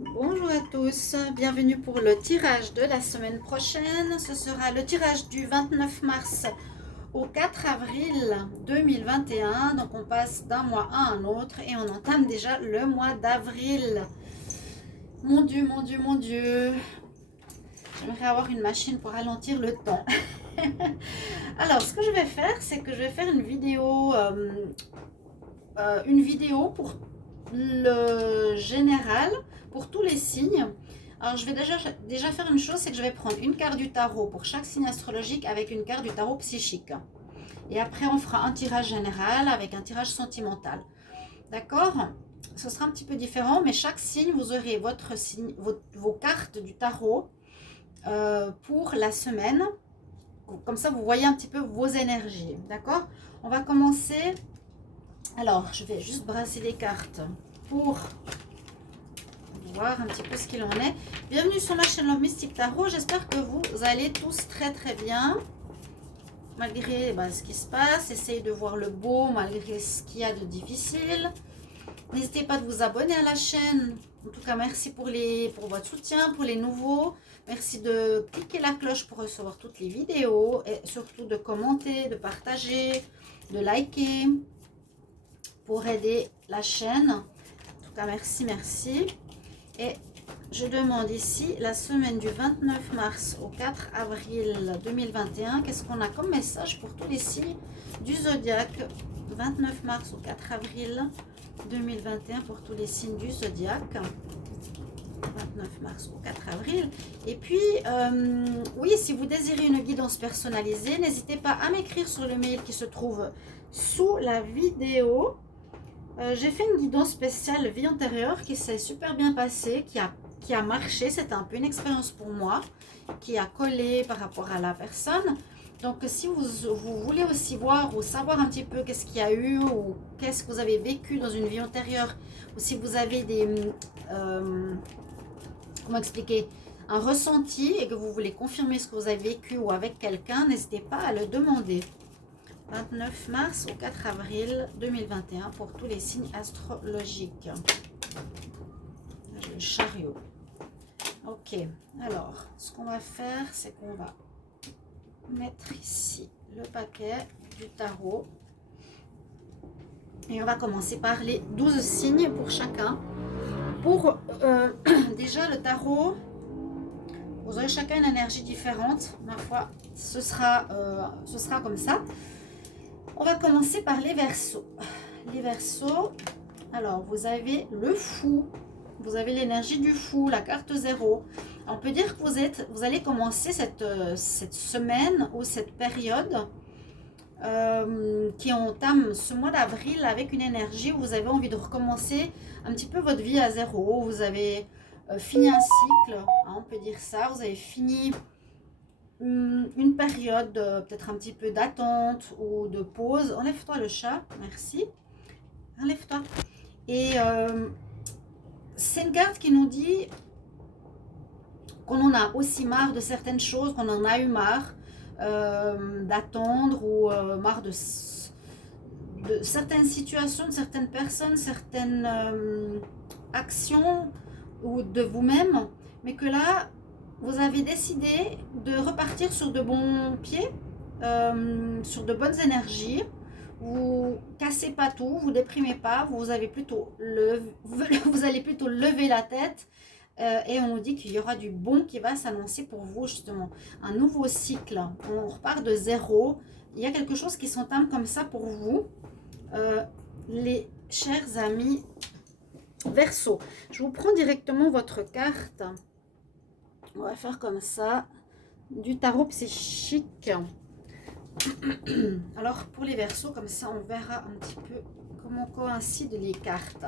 Bonjour à tous, bienvenue pour le tirage de la semaine prochaine. Ce sera le tirage du 29 mars au 4 avril 2021. Donc on passe d'un mois à un autre et on entame déjà le mois d'avril. Mon Dieu, mon Dieu, mon Dieu. J'aimerais avoir une machine pour ralentir le temps. Alors ce que je vais faire, c'est que je vais faire une vidéo pour le général, pour tous les signes. Alors je vais déjà faire une chose, c'est que je vais prendre une carte du tarot pour chaque signe astrologique avec une carte du tarot psychique. Et après on fera un tirage général avec un tirage sentimental. D'accord? Ce sera un petit peu différent, mais chaque signe, vous aurez votre signe, vos cartes du tarot pour la semaine. Comme ça, vous voyez un petit peu vos énergies. D'accord? On va commencer. Alors, je vais juste brasser les cartes pour voir un petit peu ce qu'il en est. Bienvenue sur ma chaîne Love Mystic Tarot. J'espère que vous allez tous très très bien. Malgré ce qui se passe, essayez de voir le beau malgré ce qu'il y a de difficile. N'hésitez pas de vous abonner à la chaîne. En tout cas, merci pour votre soutien, pour les nouveaux. Merci de cliquer la cloche pour recevoir toutes les vidéos. Et surtout de commenter, de partager, de liker pour aider la chaîne. En tout cas, merci, merci. Et je demande ici la semaine du 29 mars au 4 avril 2021. Qu'est-ce qu'on a comme message pour tous les signes du zodiaque? 29 mars au 4 avril 2021 pour tous les signes du zodiaque. 29 mars au 4 avril. Et puis, oui, si vous désirez une guidance personnalisée, n'hésitez pas à m'écrire sur le mail qui se trouve sous la vidéo. J'ai fait une guidance spéciale vie antérieure qui s'est super bien passée, qui a marché. C'était un peu une expérience pour moi, qui a collé par rapport à la personne. Donc, si vous voulez aussi voir ou savoir un petit peu qu'est-ce qu'il y a eu ou qu'est-ce que vous avez vécu dans une vie antérieure, ou si vous avez comment expliquer, un ressenti et que vous voulez confirmer ce que vous avez vécu ou avec quelqu'un, n'hésitez pas à le demander. 29 mars au 4 avril 2021 pour tous les signes astrologiques. Le chariot. Ok, alors ce qu'on va faire, c'est qu'on va mettre ici le paquet du tarot. Et on va commencer par les 12 signes pour chacun. Pour déjà le tarot, vous aurez chacun une énergie différente. Ma foi, ce sera comme ça. On va commencer par les Verseaux. Les Verseaux, alors vous avez le fou, vous avez l'énergie du fou, la carte 0. On peut dire que vous allez commencer cette semaine ou cette période qui entame ce mois d'avril avec une énergie où vous avez envie de recommencer un petit peu votre vie à zéro. Vous avez fini un cycle, hein, on peut dire ça. Vous avez fini une période peut-être un petit peu d'attente ou de pause. Enlève-toi le chat, merci. Enlève-toi. Et c'est une carte qui nous dit qu'on en a aussi marre de certaines choses, qu'on en a eu marre d'attendre ou marre de certaines situations, de certaines personnes, certaines actions ou de vous-même, mais que là, vous avez décidé de repartir sur de bons pieds, sur de bonnes énergies. Vous cassez pas tout, vous déprimez pas, vous allez plutôt lever la tête et on nous dit qu'il y aura du bon qui va s'annoncer pour vous justement. Un nouveau cycle, on repart de zéro. Il y a quelque chose qui s'entame comme ça pour vous, les chers amis Verseau. Je vous prends directement votre carte. On va faire comme ça, du tarot psychique. Alors pour les Verseaux, comme ça on verra un petit peu comment coïncident les cartes.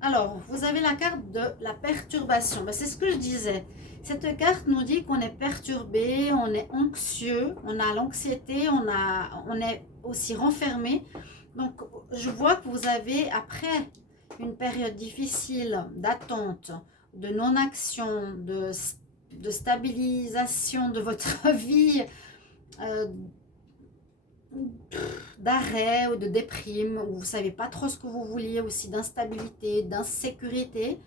Alors vous avez la carte de la perturbation. C'est ce que je disais. Cette carte nous dit qu'on est perturbé, on est anxieux, on a l'anxiété, on est aussi renfermé. Donc je vois que vous avez, après une période difficile d'attente, de non-action, de stabilisation de votre vie, d'arrêt ou de déprime, où vous ne savez pas trop ce que vous vouliez, aussi d'instabilité, d'insécurité.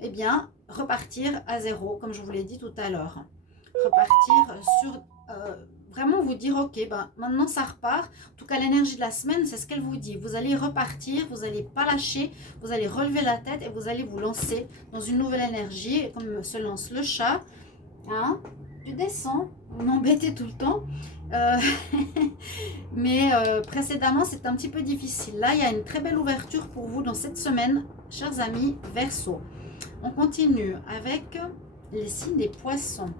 eh bien, repartir à zéro, comme je vous l'ai dit tout à l'heure. Repartir sur... vraiment vous dire, ok, ben, maintenant ça repart. En tout cas, l'énergie de la semaine, c'est ce qu'elle vous dit. Vous allez repartir, vous n'allez pas lâcher, vous allez relever la tête et vous allez vous lancer dans une nouvelle énergie, comme se lance le chat. Hein, tu descends, vous m'embêtez tout le temps. Mais précédemment, c'est un petit peu difficile. Là, il y a une très belle ouverture pour vous dans cette semaine, chers amis Verseau. On continue avec les signes des poissons.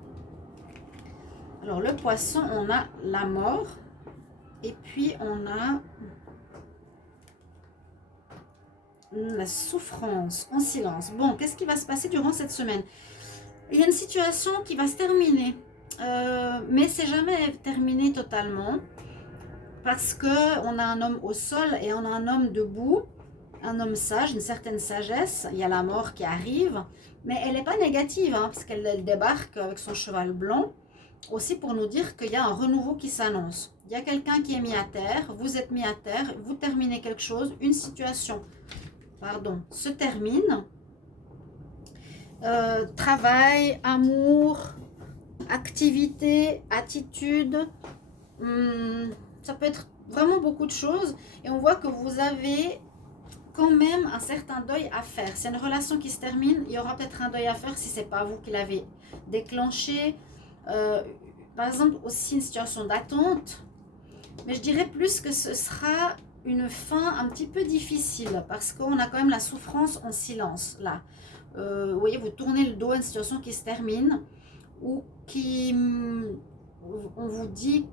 Alors, le poisson, on a la mort. Et puis, on a la souffrance en silence. Bon, qu'est-ce qui va se passer durant cette semaine? Il y a une situation qui va se terminer. Mais c'est jamais terminé totalement. Parce qu'on a un homme au sol et on a un homme debout. Un homme sage, une certaine sagesse. Il y a la mort qui arrive. Mais elle n'est pas négative, hein, parce qu'elle débarque avec son cheval blanc. Aussi pour nous dire qu'il y a un renouveau qui s'annonce. Il y a quelqu'un qui est mis à terre, vous êtes mis à terre, vous terminez quelque chose, une situation, se termine. Travail, amour, activité, attitude, ça peut être vraiment beaucoup de choses. Et on voit que vous avez quand même un certain deuil à faire. C'est une relation qui se termine, il y aura peut-être un deuil à faire si ce n'est pas vous qui l'avez déclenché. Par exemple, aussi une situation d'attente, mais je dirais plus que ce sera une fin un petit peu difficile parce qu'on a quand même la souffrance en silence là. Vous voyez, vous tournez le dos à une situation qui se termine ou qui, on vous dit,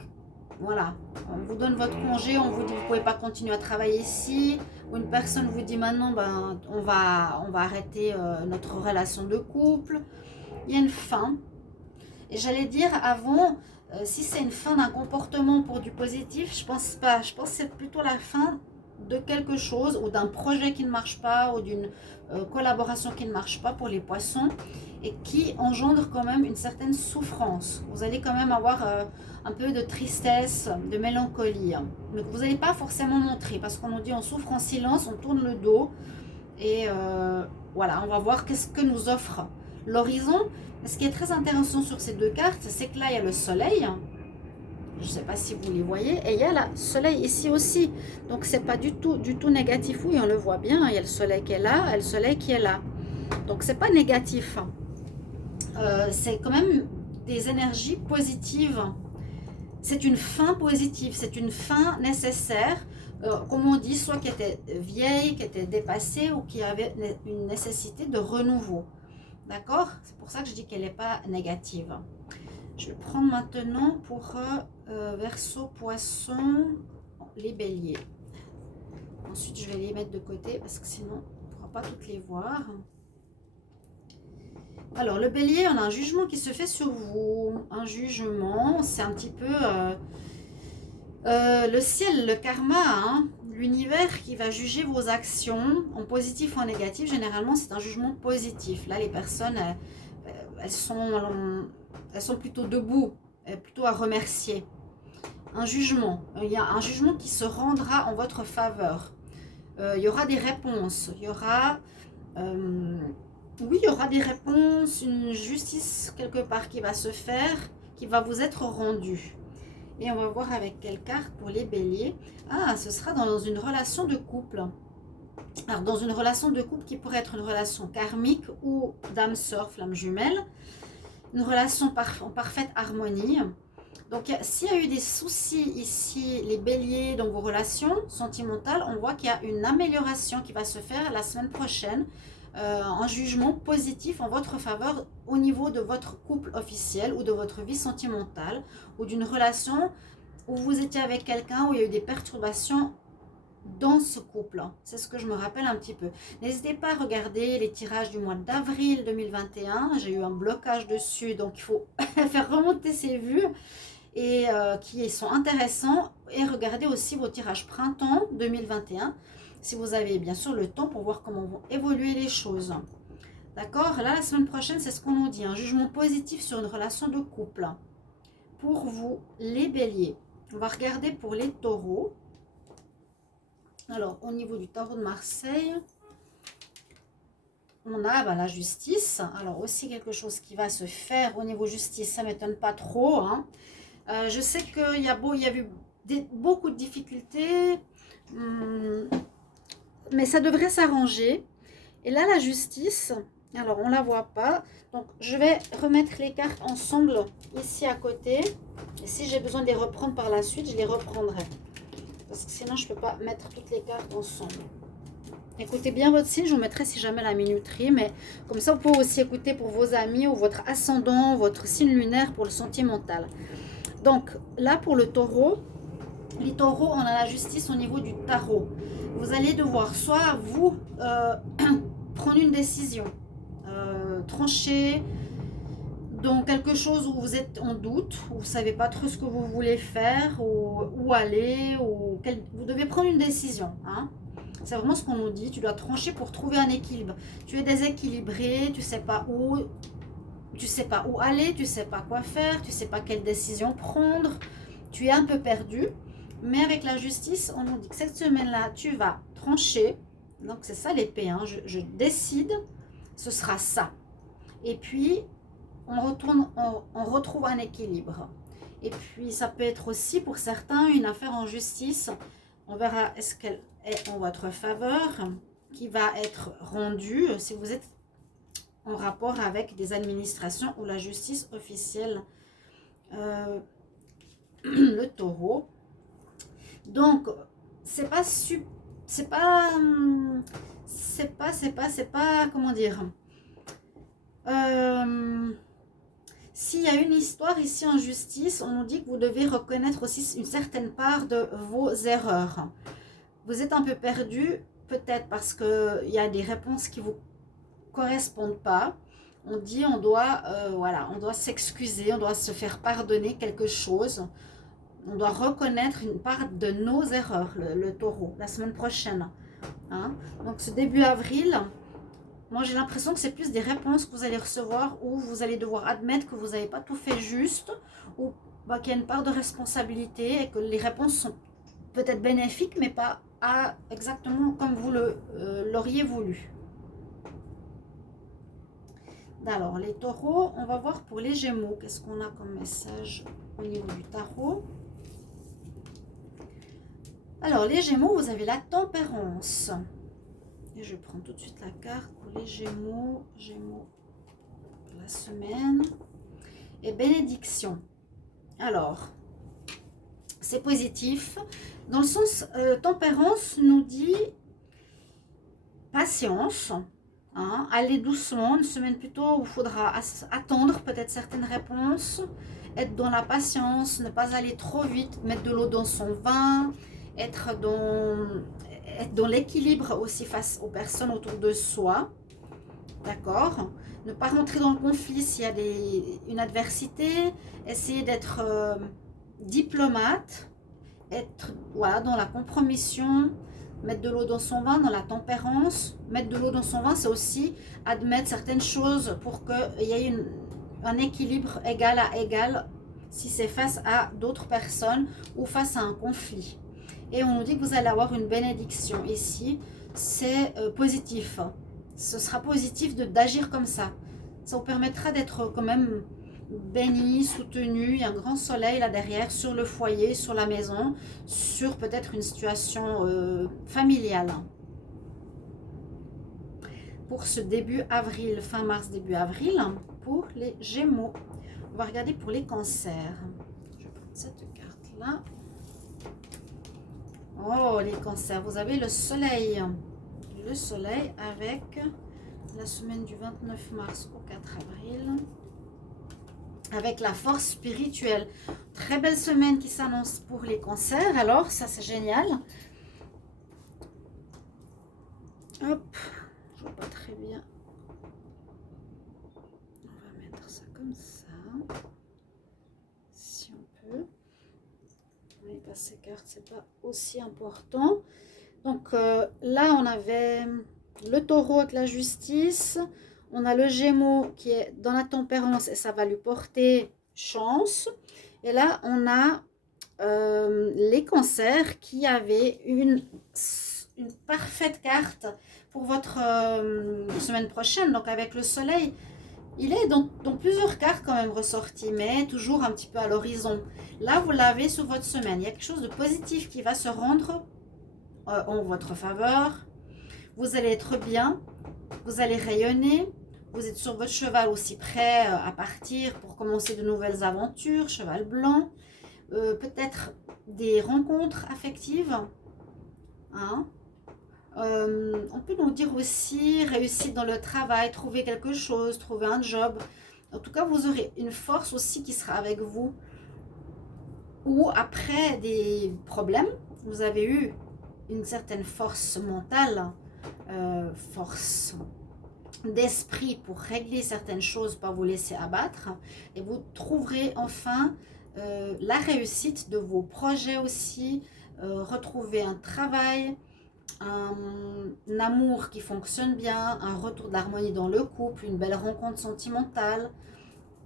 voilà, on vous donne votre congé, on vous dit vous ne pouvez pas continuer à travailler ici, ou une personne vous dit maintenant ben, on va arrêter notre relation de couple. Il y a une fin. Et j'allais dire avant, si c'est une fin d'un comportement pour du positif, je pense pas. Je pense que c'est plutôt la fin de quelque chose ou d'un projet qui ne marche pas ou d'une collaboration qui ne marche pas pour les poissons et qui engendre quand même une certaine souffrance. Vous allez quand même avoir un peu de tristesse, de mélancolie. Donc vous n'allez pas forcément montrer parce qu'on nous dit on souffre en silence, on tourne le dos et voilà, on va voir qu'est-ce que nous offre l'horizon. Ce qui est très intéressant sur ces deux cartes, c'est que là, il y a le soleil. Je ne sais pas si vous les voyez. Et il y a le soleil ici aussi. Donc, ce n'est pas du tout négatif. Oui, on le voit bien. Il y a le soleil qui est là et le soleil qui est là. Donc, ce n'est pas négatif. C'est quand même des énergies positives. C'est une fin positive. C'est une fin nécessaire. Comme on dit, soit qui était vieille, qui était dépassée ou qui avait une nécessité de renouveau. D'accord? C'est pour ça que je dis qu'elle n'est pas négative. Je vais prendre maintenant pour Verseau, Poisson, les béliers. Ensuite, je vais les mettre de côté parce que sinon, on ne pourra pas toutes les voir. Alors, le bélier, on a un jugement qui se fait sur vous. Un jugement, c'est un petit peu le ciel, le karma, hein, l'univers qui va juger vos actions en positif ou en négatif. Généralement, c'est un jugement positif. Là, les personnes, elles sont plutôt debout, plutôt à remercier. Un jugement. Il y a un jugement qui se rendra en votre faveur. Il y aura des réponses. Il y aura... oui, il y aura des réponses, une justice quelque part qui va se faire, qui va vous être rendue. Et on va voir avec quelle carte pour les béliers. Ah, ce sera dans une relation de couple. Alors, dans une relation de couple qui pourrait être une relation karmique ou d'âme sœur, flamme jumelle. Une relation en parfaite harmonie. Donc, s'il y a eu des soucis ici, les béliers, dans vos relations sentimentales, on voit qu'il y a une amélioration qui va se faire la semaine prochaine. Un jugement positif en votre faveur au niveau de votre couple officiel ou de votre vie sentimentale ou d'une relation où vous étiez avec quelqu'un où il y a eu des perturbations dans ce couple. C'est ce que je me rappelle un petit peu. N'hésitez pas à regarder les tirages du mois d'avril 2021. J'ai eu un blocage dessus, donc il faut faire remonter ces vues et qui sont intéressants. Et regardez aussi vos tirages printemps 2021. Si vous avez bien sûr le temps pour voir comment vont évoluer les choses. D'accord? Là, la semaine prochaine, c'est ce qu'on nous dit. Un jugement positif sur une relation de couple. Pour vous, les béliers. On va regarder pour les taureaux. Alors, au niveau du tarot de Marseille. on a la justice. Alors aussi quelque chose qui va se faire au niveau justice, ça ne m'étonne pas trop. Hein. Je sais qu'il y a eu beaucoup de difficultés, mais ça devrait s'arranger. Et là, la justice, alors on ne la voit pas. Donc je vais remettre les cartes ensemble ici à côté. Et si j'ai besoin de les reprendre par la suite, je les reprendrai. Parce que sinon, je ne peux pas mettre toutes les cartes ensemble. Écoutez bien votre signe, je vous mettrai si jamais la minuterie, mais comme ça vous pouvez aussi écouter pour vos amis ou votre ascendant, votre signe lunaire pour le sentimental. Donc là pour le taureau, les taureaux, on a la justice au niveau du tarot. Vous allez devoir soit vous prendre une décision, trancher dans quelque chose où vous êtes en doute, où vous ne savez pas trop ce que vous voulez faire, où aller, vous devez prendre une décision, hein. C'est vraiment ce qu'on nous dit. Tu dois trancher pour trouver un équilibre. Tu es déséquilibré, tu ne sais pas où aller, tu ne sais pas quoi faire, tu ne sais pas quelle décision prendre. Tu es un peu perdu. Mais avec la justice, on nous dit que cette semaine-là, tu vas trancher. Donc c'est ça l'épée. Hein. Je décide, ce sera ça. Et puis, on retrouve un équilibre. Et puis, ça peut être aussi pour certains une affaire en justice. On verra est-ce qu'elle est en votre faveur, qui va être rendue si vous êtes en rapport avec des administrations ou la justice officielle. Le taureau. Donc, c'est pas comment dire. S'il y a une histoire ici en justice, on nous dit que vous devez reconnaître aussi une certaine part de vos erreurs. Vous êtes un peu perdu, peut-être parce qu'il y a des réponses qui ne vous correspondent pas. On dit on doit s'excuser, on doit se faire pardonner quelque chose. On doit reconnaître une part de nos erreurs, le taureau, la semaine prochaine. Hein? Donc ce début avril, moi j'ai l'impression que c'est plus des réponses que vous allez recevoir où vous allez devoir admettre que vous n'avez pas tout fait juste ou qu'il y a une part de responsabilité et que les réponses sont peut-être bénéfiques mais pas exactement comme vous l'auriez voulu. Alors les taureaux, on va voir pour les gémeaux. Qu'est-ce qu'on a comme message au niveau du tarot? Alors les gémeaux, vous avez la tempérance. Et je prends tout de suite la carte pour les gémeaux. Gémeaux, la semaine. Et bénédiction. Alors, c'est positif. Dans le sens, tempérance nous dit patience. Hein, aller doucement, une semaine plus tôt où il faudra attendre peut-être certaines réponses. Être dans la patience, ne pas aller trop vite, mettre de l'eau dans son vin. Être dans l'équilibre aussi face aux personnes autour de soi. D'accord? Ne pas rentrer dans le conflit s'il y a une adversité. Essayer d'être diplomate. Être dans la compromission. Mettre de l'eau dans son vin, dans la tempérance. Mettre de l'eau dans son vin, c'est aussi admettre certaines choses pour qu'il y ait un équilibre égal à égal si c'est face à d'autres personnes ou face à un conflit. Et on nous dit que vous allez avoir une bénédiction ici. C'est positif. Ce sera positif d'agir comme ça. Ça vous permettra d'être quand même béni, soutenu. Il y a un grand soleil là derrière sur le foyer, sur la maison, sur peut-être une situation familiale. Pour ce début avril, fin mars, début avril, pour les Gémeaux. On va regarder pour les cancers. Je vais prendre cette carte-là. Oh, les cancers, vous avez le soleil. Le soleil avec la semaine du 29 mars au 4 avril. Avec la force spirituelle. Très belle semaine qui s'annonce pour les cancers. Alors, ça c'est génial. Hop, je vois pas très bien. On va mettre ça comme ça. Si on peut. Oui, parce que ces cartes, c'est pas aussi important. Donc là, on avait le taureau avec la justice. On a le gémeau qui est dans la tempérance et ça va lui porter chance. Et là, on a les cancers qui avaient une parfaite carte pour votre semaine prochaine. Donc avec le soleil, il est dans plusieurs cartes quand même ressorti, mais toujours un petit peu à l'horizon. Là, vous l'avez sur votre semaine. Il y a quelque chose de positif qui va se rendre en votre faveur. Vous allez être bien, vous allez rayonner. Vous êtes sur votre cheval aussi prêt à partir pour commencer de nouvelles aventures, cheval blanc. Peut-être des rencontres affectives. Hein. On peut nous dire aussi réussite dans le travail, trouver quelque chose, trouver un job. En tout cas, vous aurez une force aussi qui sera avec vous. Ou après des problèmes, vous avez eu une certaine force mentale, force d'esprit pour régler certaines choses, pas vous laisser abattre. Et vous trouverez enfin la réussite de vos projets aussi, retrouver un travail, un amour qui fonctionne bien, un retour d'harmonie dans le couple, une belle rencontre sentimentale,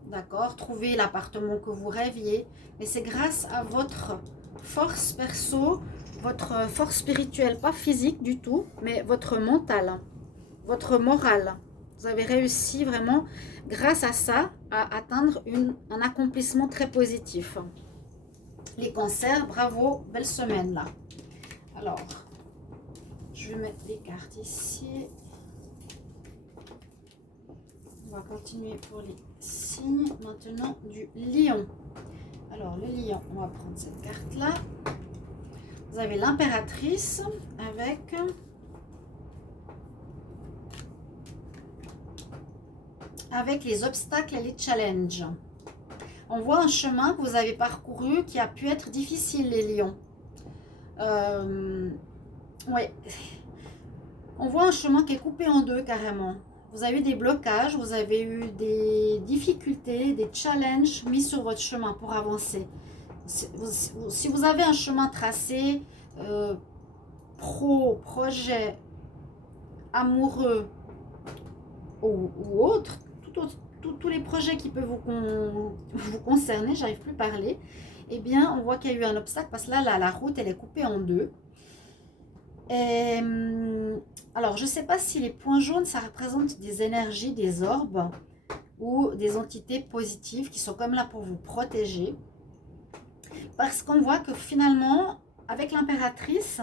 d'accord, trouver l'appartement que vous rêviez. Mais c'est grâce à votre force perso, votre force spirituelle, pas physique du tout, mais votre mental, votre morale. Vous avez réussi vraiment, grâce à ça, à atteindre un accomplissement très positif. Les cancers, bravo, belle semaine là. Alors, je vais mettre des cartes ici. On va continuer pour les signes maintenant du lion. Alors, le lion, on va prendre cette carte-là. Vous avez l'impératrice avec les obstacles et les challenges. On voit un chemin que vous avez parcouru qui a pu être difficile, les lions. Ouais. On voit un chemin qui est coupé en deux carrément. Vous avez eu des blocages, vous avez eu des difficultés, des challenges mis sur votre chemin pour avancer. Si vous avez un chemin tracé, projet, amoureux ou autre, tous les projets qui peuvent vous concerner, j'arrive plus à parler, eh bien on voit qu'il y a eu un obstacle parce que là la route elle est coupée en deux. Et, alors je ne sais pas si les points jaunes ça représente des énergies, des orbes ou des entités positives qui sont comme là pour vous protéger, parce qu'on voit que finalement avec l'impératrice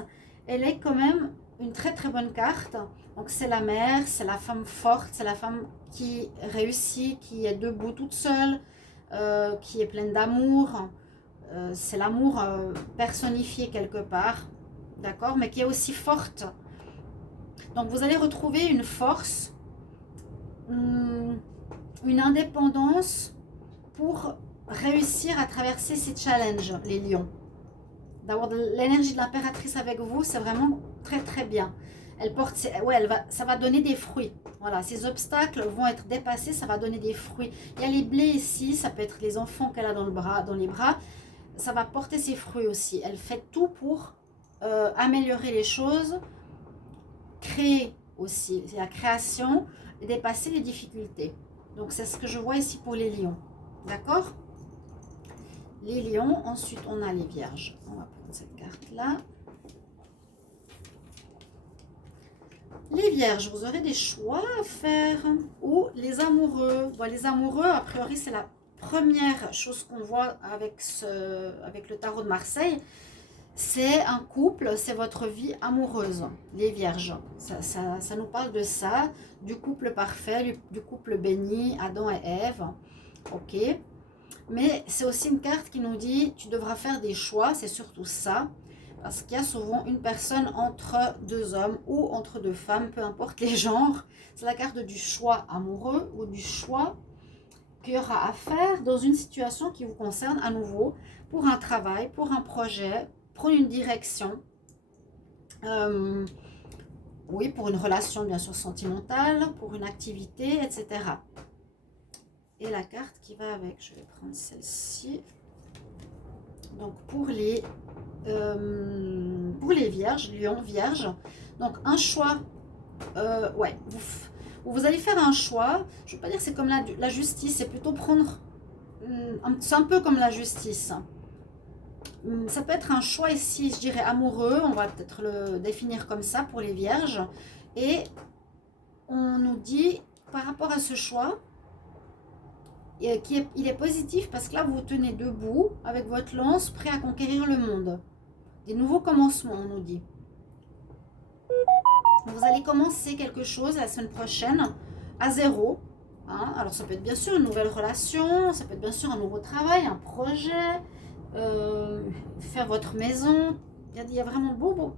elle est quand même une très très bonne carte. Donc c'est la mère, c'est la femme forte, c'est la femme qui réussit, qui est debout toute seule, qui est pleine d'amour. C'est l'amour personnifié quelque part, d'accord, mais qui est aussi forte. Donc vous allez retrouver une force, une indépendance pour réussir à traverser ces challenges, les lions. D'avoir de l'énergie de l'impératrice avec vous, c'est vraiment très très bien. Elle porte, ça va donner des fruits. Voilà, ces obstacles vont être dépassés, ça va donner des fruits. Il y a les blés ici, ça peut être les enfants qu'elle a dans les bras. Ça va porter ses fruits aussi. Elle fait tout pour améliorer les choses, créer aussi. C'est la création et dépasser les difficultés. Donc c'est ce que je vois ici pour les lions. D'accord ? Les lions, ensuite on a les vierges. On va prendre cette carte-là. Les vierges, vous aurez des choix à faire. Ou les amoureux. Bon, les amoureux, a priori, c'est la première chose qu'on voit avec le tarot de Marseille. C'est un couple, c'est votre vie amoureuse, les vierges. Ça nous parle de ça, du couple parfait, du couple béni, Adam et Ève. Ok. Mais c'est aussi une carte qui nous dit, tu devras faire des choix, c'est surtout ça. Parce qu'il y a souvent une personne entre deux hommes ou entre deux femmes, peu importe les genres. C'est la carte du choix amoureux ou du choix qu'il y aura à faire dans une situation qui vous concerne à nouveau, pour un travail, pour un projet, pour une direction. Oui, pour une relation bien sûr sentimentale, pour une activité, etc. Et la carte qui va avec, je vais prendre celle-ci. Donc pour les vierges, lion, vierge, donc un choix, ouais, vous allez faire un choix, je ne veux pas dire que c'est comme la justice, c'est plutôt prendre, c'est un peu comme la justice. Ça peut être un choix ici, je dirais amoureux, on va peut-être le définir comme ça pour les vierges. Et on nous dit, par rapport à ce choix, il est positif parce que là, vous vous tenez debout avec votre lance, prêt à conquérir le monde. Des nouveaux commencements, on nous dit. Vous allez commencer quelque chose la semaine prochaine à zéro. Hein. Alors, ça peut être bien sûr une nouvelle relation, ça peut être bien sûr un nouveau travail, un projet, faire votre maison. Il y a vraiment beaucoup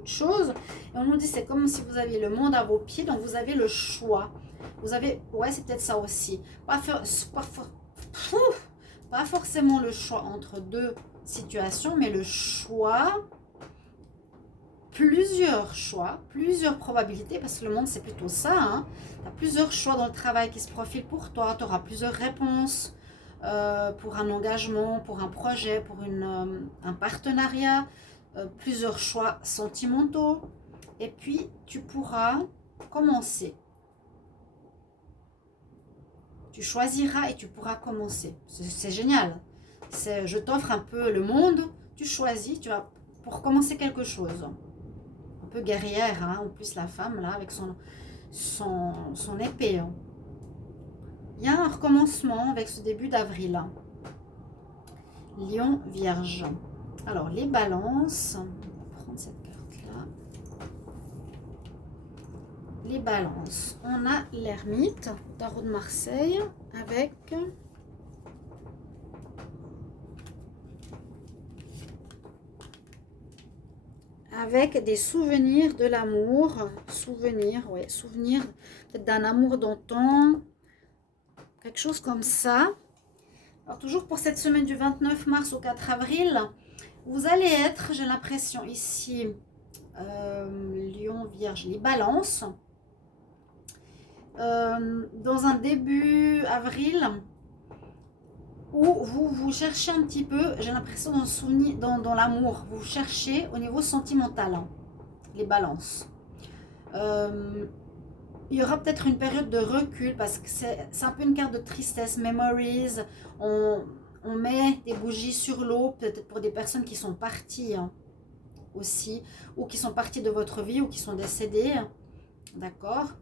de choses. Et on nous dit c'est comme si vous aviez le monde à vos pieds, donc vous avez le choix. Vous avez, ouais, c'est peut-être ça aussi. Pas forcément le choix entre deux situations, mais le choix, plusieurs choix, plusieurs probabilités, parce que le monde c'est plutôt ça. Hein. Tu as plusieurs choix dans le travail qui se profilent pour toi, tu auras plusieurs réponses. Pour un engagement, pour un projet, pour un partenariat, plusieurs choix sentimentaux. Et puis, tu pourras commencer. Tu choisiras et tu pourras commencer. C'est génial. Je t'offre un peu le monde, tu choisis, tu vas pour commencer quelque chose. Un peu guerrière, hein, en plus la femme, là, avec son épée. Hein. Il y a un recommencement avec ce début d'avril. Lion, Vierge. Alors, les balances. On va prendre cette carte-là. Les balances. On a l'ermite, tarot de Marseille, avec des souvenirs de l'amour. Souvenirs peut-être d'un amour d'antan. Quelque chose comme ça. Alors toujours pour cette semaine du 29 mars au 4 avril, vous allez être, j'ai l'impression ici, Lion, Vierge, les balances. Dans un début avril, où vous cherchez un petit peu, j'ai l'impression dans l'amour, vous cherchez au niveau sentimental, hein, les balances. Il y aura peut-être une période de recul parce que c'est un peu une carte de tristesse, memories. On met des bougies sur l'eau, peut-être pour des personnes qui sont parties hein, aussi, ou qui sont parties de votre vie, ou qui sont décédées. D'accord,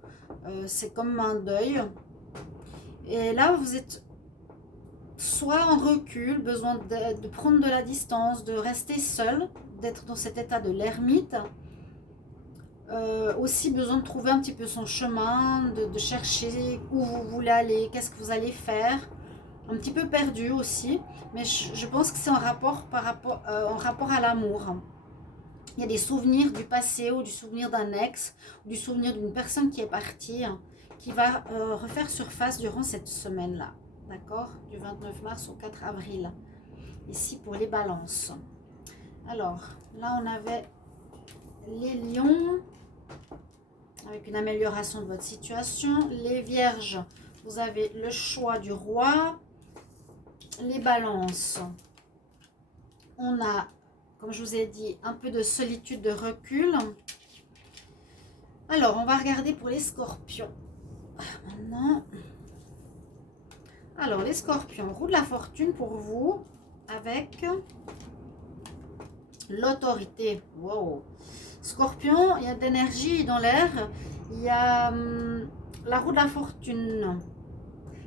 c'est comme un deuil. Et là, vous êtes soit en recul, besoin de prendre de la distance, de rester seul, d'être dans cet état de l'ermite. Aussi besoin de trouver un petit peu son chemin, de chercher où vous voulez aller, qu'est-ce que vous allez faire. Un petit peu perdu aussi, mais je pense que c'est en rapport à l'amour. Il y a des souvenirs du passé ou du souvenir d'un ex, ou du souvenir d'une personne qui est partie, qui va refaire surface durant cette semaine-là. D'accord, du 29 mars au 4 avril. Ici pour les balances. Alors, là on avait les lions, avec une amélioration de votre situation. Les vierges, vous avez le choix du roi. Les balances, on a, comme je vous ai dit, un peu de solitude, de recul. Alors, on va regarder pour les scorpions. Maintenant, alors les scorpions, roue de la fortune pour vous, avec l'autorité. Wow. Scorpion, il y a de l'énergie dans l'air. Il y a la roue de la fortune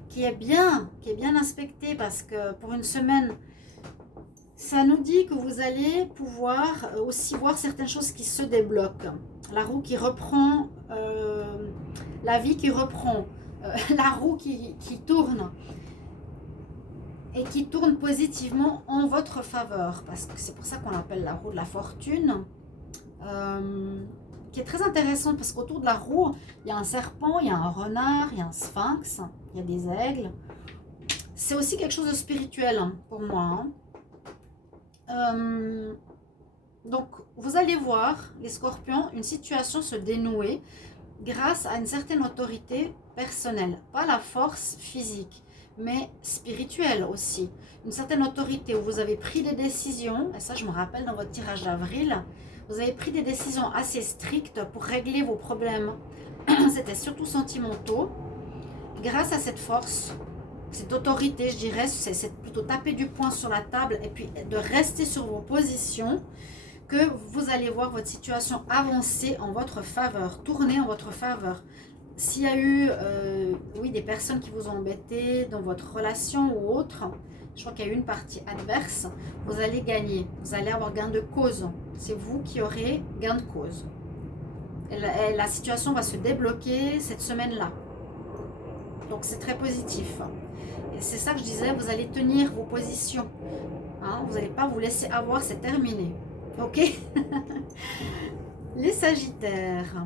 qui est bien inspectée parce que pour une semaine, ça nous dit que vous allez pouvoir aussi voir certaines choses qui se débloquent. La roue qui reprend, la vie qui reprend, la roue qui tourne. Et qui tourne positivement en votre faveur. Parce que c'est pour ça qu'on l'appelle la roue de la fortune. Qui est très intéressante parce qu'autour de la roue, il y a un serpent, il y a un renard, il y a un sphinx, il y a des aigles. C'est aussi quelque chose de spirituel hein, pour moi. Hein. Donc, vous allez voir, les scorpions, une situation se dénouer grâce à une certaine autorité personnelle. Pas la force physique, mais spirituelle aussi. Une certaine autorité où vous avez pris des décisions, et ça je me rappelle dans votre tirage d'avril, vous avez pris des décisions assez strictes pour régler vos problèmes. C'était surtout sentimentaux. Grâce à cette force cette autorité, je dirais, c'est plutôt taper du poing sur la table et puis de rester sur vos positions, que vous allez voir votre situation avancer en votre faveur, tourner en votre faveur. S'il y a eu, oui, des personnes qui vous ont embêté dans votre relation ou autre, je crois qu'il y a eu une partie adverse, vous allez gagner, vous allez avoir gain de cause. C'est vous qui aurez gain de cause. Et la situation va se débloquer cette semaine-là. Donc c'est très positif. Et c'est ça que je disais, vous allez tenir vos positions. Hein, vous n'allez pas vous laisser avoir, c'est terminé. Ok. Les Sagittaires.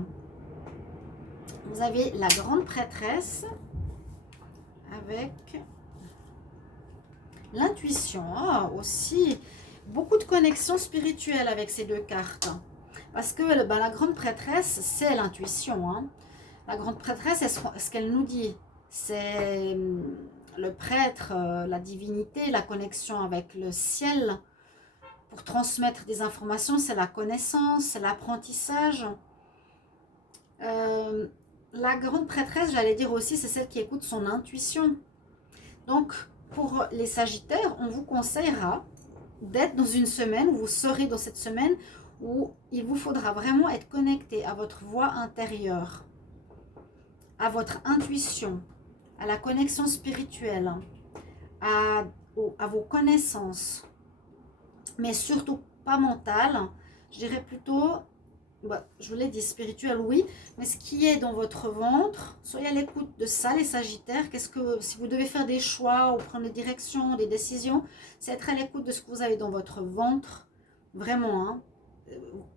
Vous avez la grande prêtresse avec l'intuition. Ah, aussi, beaucoup de connexions spirituelles avec ces deux cartes. Parce que la grande prêtresse, c'est l'intuition. Hein. La grande prêtresse, ce qu'elle nous dit, c'est le prêtre, la divinité, la connexion avec le ciel. Pour transmettre des informations, c'est la connaissance, c'est l'apprentissage. La grande prêtresse, j'allais dire aussi, c'est celle qui écoute son intuition. Donc, pour les Sagittaires, on vous conseillera d'être dans une semaine, où vous serez dans cette semaine, où il vous faudra vraiment être connecté à votre voix intérieure, à votre intuition, à la connexion spirituelle, à vos connaissances, mais surtout pas mentale, je dirais plutôt, je vous l'ai dit, spirituel, oui, mais ce qui est dans votre ventre, soyez à l'écoute de ça, les Sagittaires. Si vous devez faire des choix ou prendre des directions, des décisions, c'est être à l'écoute de ce que vous avez dans votre ventre, vraiment. Hein.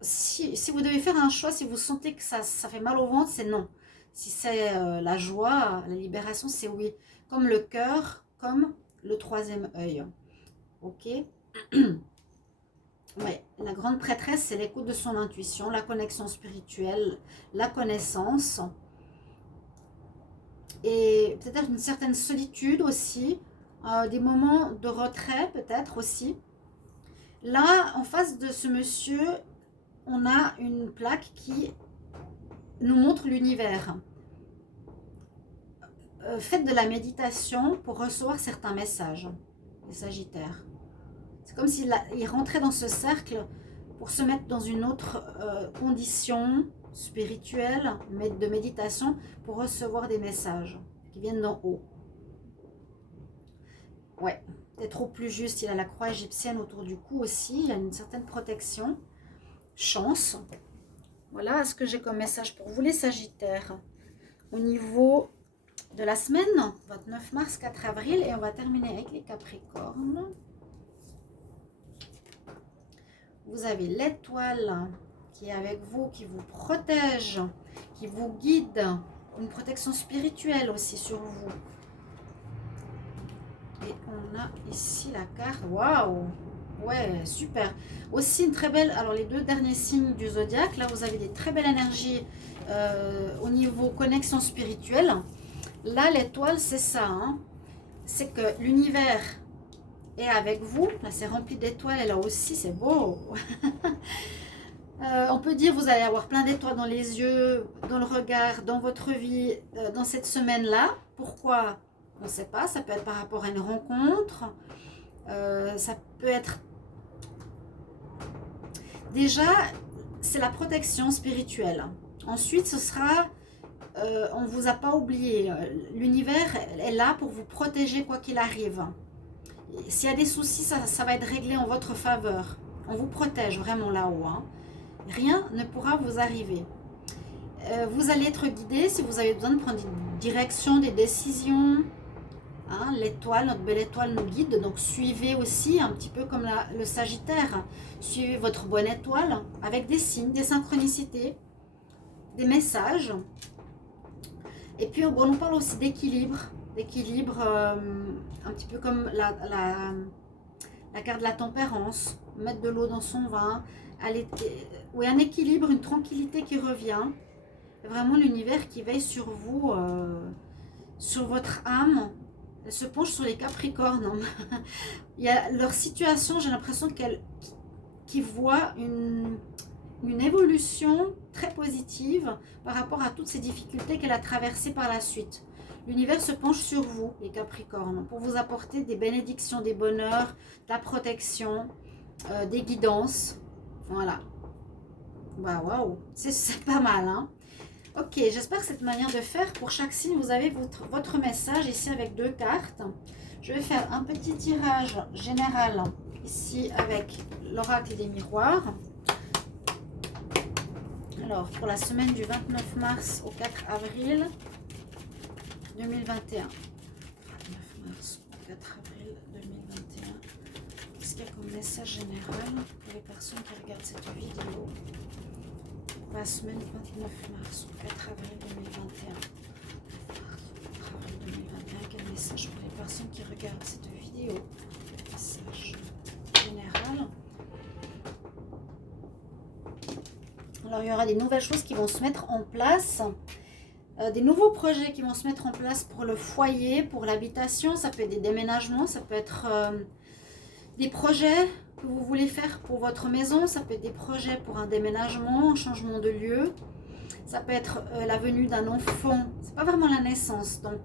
Si vous devez faire un choix, si vous sentez que ça fait mal au ventre, c'est non. Si c'est la joie, la libération, c'est oui. Comme le cœur, comme le troisième œil. Ok. Ouais, la grande prêtresse, c'est l'écoute de son intuition, la connexion spirituelle, la connaissance. Et peut-être une certaine solitude aussi, des moments de retrait peut-être aussi. Là, en face de ce monsieur, on a une plaque qui nous montre l'univers. Faites de la méditation pour recevoir certains messages, les Sagittaires. C'est comme s'il rentrait dans ce cercle pour se mettre dans une autre condition spirituelle, de méditation, pour recevoir des messages qui viennent d'en haut. Ouais, peut-être au plus juste, il a la croix égyptienne autour du cou aussi, il a une certaine protection, chance. Voilà ce que j'ai comme message pour vous les Sagittaires. Au niveau de la semaine, 29 mars, 4 avril, et on va terminer avec les Capricornes. Vous avez l'étoile qui est avec vous, qui vous protège, qui vous guide, une protection spirituelle aussi sur vous. Et on a ici la carte, waouh, ouais, super. Aussi une très belle, alors les deux derniers signes du zodiaque, là vous avez des très belles énergies au niveau connexion spirituelle. Là l'étoile c'est ça, hein. C'est que l'univers est avec vous, là c'est rempli d'étoiles et là aussi c'est beau. On peut dire vous allez avoir plein d'étoiles dans les yeux, dans le regard, dans votre vie, dans cette semaine-là. Pourquoi? On ne sait pas, ça peut être par rapport à une rencontre, ça peut être... Déjà, c'est la protection spirituelle. Ensuite, ce sera, on ne vous a pas oublié, l'univers est là pour vous protéger quoi qu'il arrive. S'il y a des soucis, ça va être réglé en votre faveur. On vous protège vraiment là-haut. Hein. Rien ne pourra vous arriver. Vous allez être guidé si vous avez besoin de prendre une direction, des décisions. Hein, l'étoile, notre belle étoile nous guide. Donc suivez aussi, un petit peu comme le Sagittaire. Suivez votre bonne étoile avec des signes, des synchronicités, des messages. Et puis bon, on parle aussi d'équilibre. D'équilibre, un petit peu comme la carte de la tempérance. Mettre de l'eau dans son vin. Oui, un équilibre, une tranquillité qui revient. Vraiment l'univers qui veille sur vous, sur votre âme. Elle se penche sur les Capricornes. Il y a leur situation, j'ai l'impression qu'ils voient une évolution très positive par rapport à toutes ces difficultés qu'elle a traversées par la suite. L'univers se penche sur vous, les Capricornes, pour vous apporter des bénédictions, des bonheurs, de la protection, des guidances. Voilà. Bah, waouh, c'est pas mal, hein. Ok, j'espère que cette manière de faire, pour chaque signe, vous avez votre message ici avec 2 cartes. Je vais faire un petit tirage général ici avec l'oracle des miroirs. Alors, pour la semaine du 29 mars au 4 avril 2021. 29 mars au 4 avril 2021. Qu'est-ce qu'il y a comme message général pour les personnes qui regardent cette vidéo? La semaine 29 mars au 4 avril 2021. 4 avril 2021, quel message pour les personnes qui regardent cette vidéo? Message général. Alors, il y aura des nouvelles choses qui vont se mettre en place. Des nouveaux projets qui vont se mettre en place pour le foyer, pour l'habitation. Ça peut être des déménagements, ça peut être des projets que vous voulez faire pour votre maison, ça peut être des projets pour un déménagement, un changement de lieu, ça peut être la venue d'un enfant, c'est pas vraiment la naissance, donc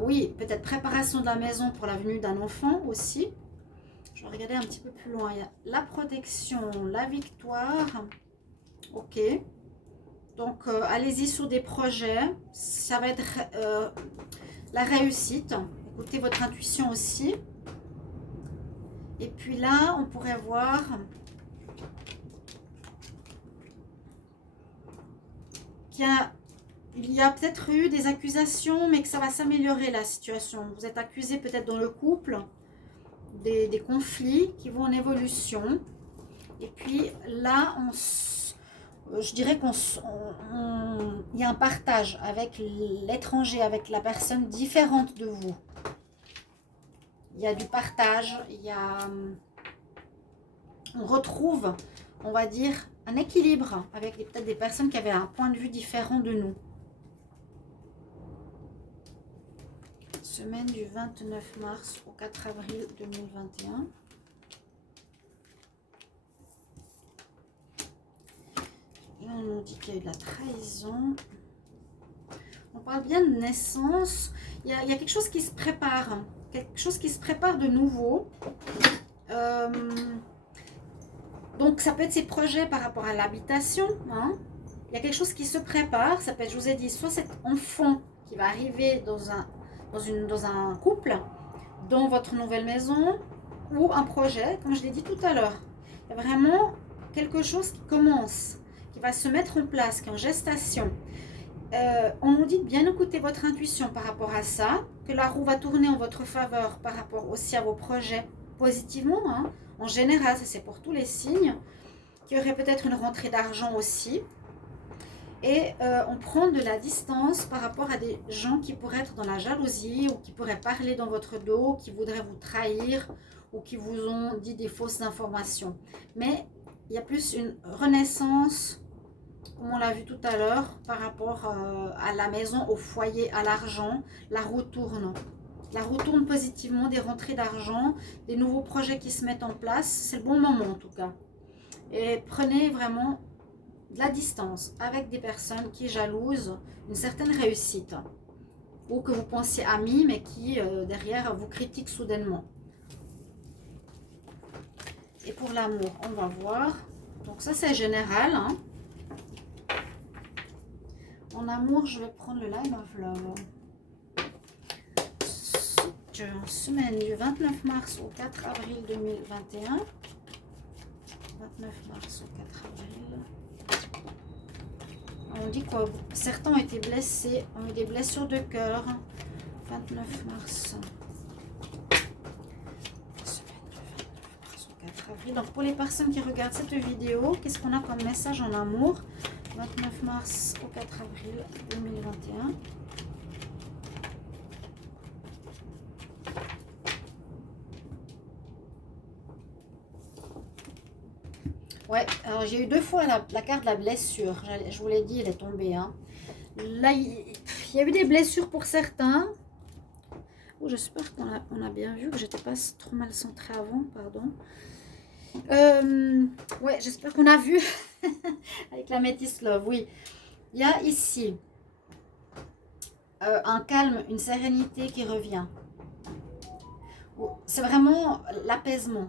oui, peut-être préparation de la maison pour la venue d'un enfant aussi. Je vais regarder un petit peu plus loin, il y a la protection, la victoire, ok, donc allez-y sur des projets, ça va être la réussite, écoutez votre intuition aussi. Et puis là, on pourrait voir qu'il y a peut-être eu des accusations, mais que ça va s'améliorer la situation. Vous êtes accusé peut-être dans le couple, des conflits qui vont en évolution. Et puis là, je dirais qu'il y a un partage avec l'étranger, avec la personne différente de vous. Il y a du partage, on retrouve, on va dire, un équilibre avec peut-être des personnes qui avaient un point de vue différent de nous. Semaine du 29 mars au 4 avril 2021. Et on nous dit qu'il y a eu de la trahison. On parle bien de naissance. Il y a quelque chose qui se prépare. Quelque chose qui se prépare de nouveau. Donc, ça peut être ces projets par rapport à l'habitation. Hein. Il y a quelque chose qui se prépare. Ça peut être, je vous ai dit, soit cet enfant qui va arriver dans un couple, dans votre nouvelle maison, ou un projet, comme je l'ai dit tout à l'heure. Il y a vraiment quelque chose qui commence, qui va se mettre en place, qui est en gestation. On nous dit de bien écouter votre intuition par rapport à ça, que la roue va tourner en votre faveur par rapport aussi à vos projets positivement, hein. En général, ça c'est pour tous les signes, qu'il y aurait peut-être une rentrée d'argent aussi. Et on prend de la distance par rapport à des gens qui pourraient être dans la jalousie ou qui pourraient parler dans votre dos, qui voudraient vous trahir ou qui vous ont dit des fausses informations. Mais il y a plus une renaissance, comme on l'a vu tout à l'heure, par rapport à la maison, au foyer, à l'argent. La roue tourne. La roue tourne positivement, des rentrées d'argent, des nouveaux projets qui se mettent en place. C'est le bon moment en tout cas. Et prenez vraiment de la distance avec des personnes qui jalousent une certaine réussite. Ou que vous pensiez amis, mais qui derrière vous critiquent soudainement. Et pour l'amour, on va voir. Donc ça c'est général, hein. En amour, je vais prendre le Line of Love. Semaine du 29 mars au 4 avril 2021. 29 mars au 4 avril. On dit quoi? Certains ont été blessés, ont eu des blessures de cœur. 29 mars. Semaine du 29 mars au 4 avril. Donc pour les personnes qui regardent cette vidéo, qu'est-ce qu'on a comme message en amour? 29 mars au 4 avril 2021. Ouais, alors j'ai eu 2 fois la carte de la blessure. Je vous l'ai dit, elle est tombée. Hein. Là, il y a eu des blessures pour certains. Oh, j'espère qu'on a bien vu, que j'étais pas trop mal centrée avant, pardon. Ouais, j'espère qu'on a vu avec la Métis Love, oui. Il y a ici un calme, une sérénité qui revient. C'est vraiment l'apaisement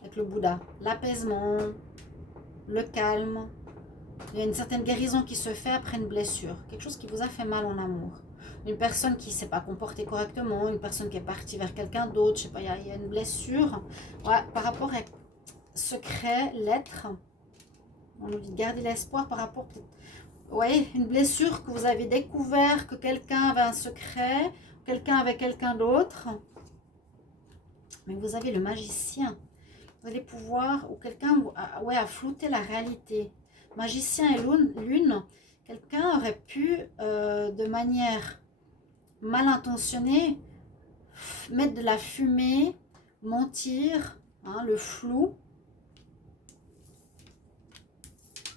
avec le Bouddha. L'apaisement, le calme. Il y a une certaine guérison qui se fait après une blessure. Quelque chose qui vous a fait mal en amour. Une personne qui ne s'est pas comportée correctement, une personne qui est partie vers quelqu'un d'autre, je sais pas, il y a une blessure. Ouais, par rapport à secret, l'être, on nous dit de garder l'espoir par rapport peut-être. Oui, une blessure que vous avez découvert, que quelqu'un avait un secret, quelqu'un avec quelqu'un d'autre. Mais vous avez le magicien. Vous allez pouvoir, ou quelqu'un a flouté la réalité. Magicien et lune, quelqu'un aurait pu, de manière mal intentionnée, mettre de la fumée, mentir, hein, le flou.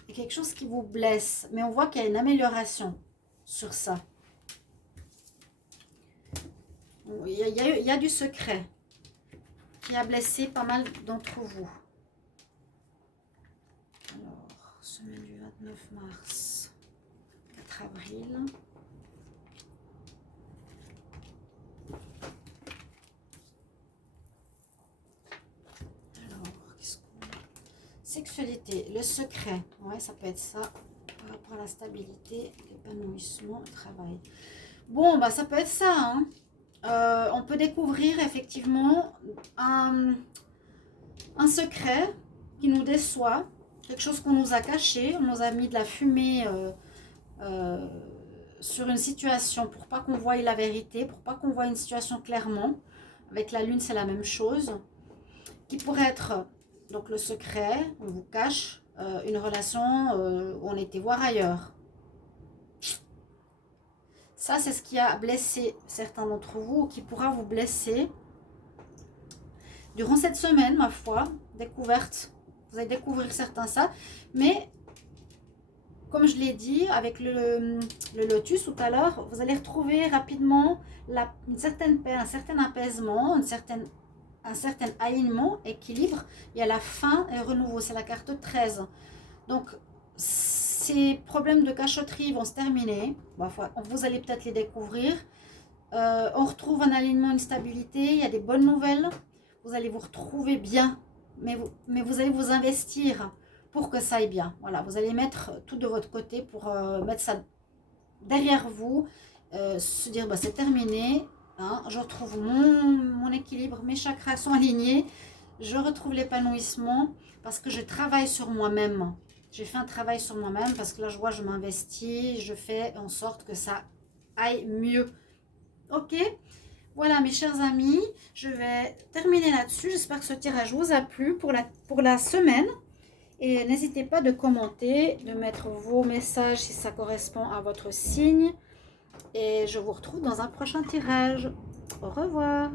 Et quelque chose qui vous blesse. Mais on voit qu'il y a une amélioration sur ça. Il y a du secret qui a blessé pas mal d'entre vous. Alors, semaine du 29 mars, 4 avril. Alors, qu'est-ce qu'on a? Sexualité, le secret. Ouais, ça peut être ça. Par rapport à la stabilité, l'épanouissement, le travail. Bon, bah ça peut être ça, hein. On peut découvrir effectivement un secret qui nous déçoit, quelque chose qu'on nous a caché, on nous a mis de la fumée sur une situation pour pas qu'on voie la vérité, pour pas qu'on voie une situation clairement. Avec la lune, c'est la même chose. Qui pourrait être donc le secret, on vous cache une relation où on était voir ailleurs. Ça, c'est ce qui a blessé certains d'entre vous, ou qui pourra vous blesser. Durant cette semaine, ma foi, découverte, vous allez découvrir certains ça. Mais, comme je l'ai dit, avec le lotus tout à l'heure, vous allez retrouver rapidement une certaine paix, un certain apaisement, un certain alignement, équilibre. Et à la fin, un renouveau, c'est la carte 13. Donc, ces problèmes de cachotterie vont se terminer. Vous allez peut-être les découvrir. On retrouve un alignement, une stabilité. Il y a des bonnes nouvelles. Vous allez vous retrouver bien. Mais vous allez vous investir pour que ça aille bien. Voilà, vous allez mettre tout de votre côté pour mettre ça derrière vous. Se dire, bah, c'est terminé. Hein, je retrouve mon équilibre. Mes chakras sont alignés. Je retrouve l'épanouissement parce que je travaille sur moi-même. J'ai fait un travail sur moi-même parce que là, je vois, je m'investis, je fais en sorte que ça aille mieux. Ok? Voilà, mes chers amis, je vais terminer là-dessus. J'espère que ce tirage vous a plu pour la semaine. Et n'hésitez pas de commenter, de mettre vos messages si ça correspond à votre signe. Et je vous retrouve dans un prochain tirage. Au revoir.